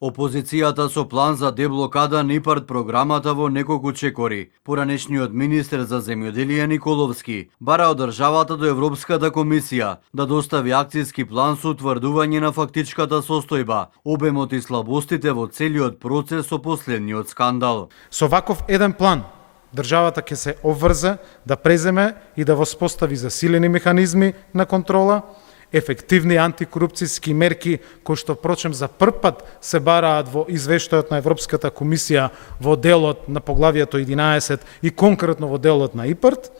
Опозицијата со план за деблокада на ИПАРД програмата во неколку чекори. Поранешниот министер за земјоделие Николовски бара од државата до Европската комисија да достави акцијски план со утврдување на фактичката состојба, обемот и слабостите во целиот процес со последниот скандал. Со ваков еден план, државата ќе се обврзе да преземе и да воспостави засилени механизми на контрола, ефективни антикорупцијски мерки кои што впрочем за прв пат се бараат во извештајот на Европската комисија во делот на поглавието 11 и конкретно во делот на ИПАРД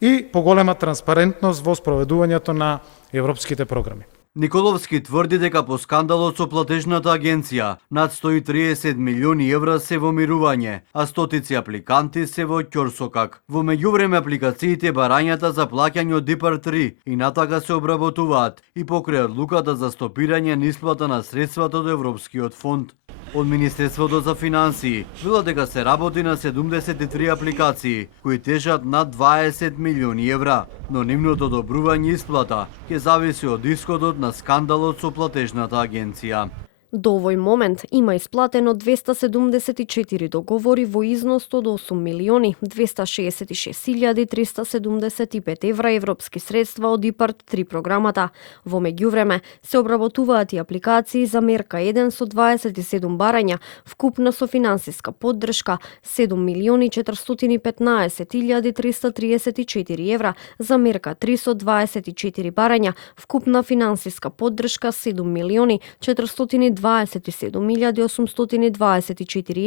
и поголема транспарентност во спроведувањето на европските програми. Николовски тврди дека по скандалот со платежната агенција над 130 милиони евра се во мирување, а стотици апликанти се во ќорсокак. Во меѓувреме апликациите барањата за плаќање од ИПАРД 3 и натака се обработуваат и покрај одлуката за стопирање на исплата на средствата до Европскиот фонд. Од Министерството за финансии велат дека се работи на 73 апликации кои тежат над 20 милиони евра, но нивното одобрување исплата ќе зависи од исходот на скандалот со платежната агенција. До овој момент има исплатено 274 договори во износ од 8 милиони 266.375 евра европски средства од ИПАРД 3 програмата. Во меѓувреме се обработуваат и апликации за мерка 1 со 27 барања, вкупна со финансиска поддршка 7 милиони 415.334 евра, за мерка 3 со 24 барања, вкупна финансиска поддршка 7 милиони 427.824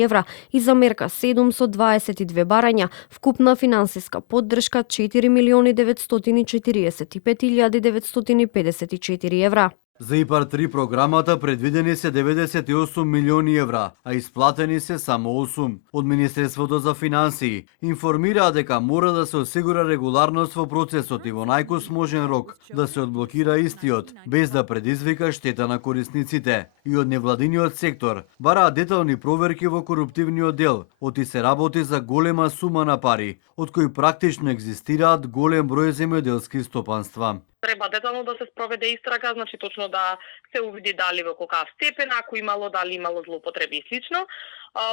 евра и за мерка 7 со 22 барања, вкупна финансиска поддршка 4.945.954 евра. За ИПАРД 3 програмата предвидени се 98 милиони евра, а исплатени се само 8. Од Министерството за финансии информираа дека мора да се осигура регуларност во процесот и во најкосможен рок да се одблокира истиот, без да предизвика штета на корисниците. И од невладиниот сектор бараа детални проверки во коруптивниот дел, оти се работи за голема сума на пари, од кои практично екзистираат голем број земјоделски стопанства. Треба детално да се спроведе истрага, значи точно да се увиди дали во какав степен, ако имало, дали имало злоупотреби и слично.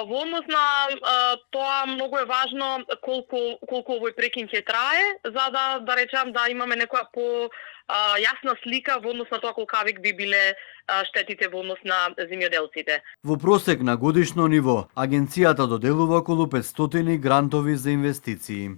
Во однос на тоа многу е важно колку овој прекин ќе трае, за да речам да имаме некоја по јасна слика во однос на тоа колкавик би биле штетите во однос на земјоделците. Во просек на годишно ниво, агенцијата доделува околу 500 грантови за инвестиции.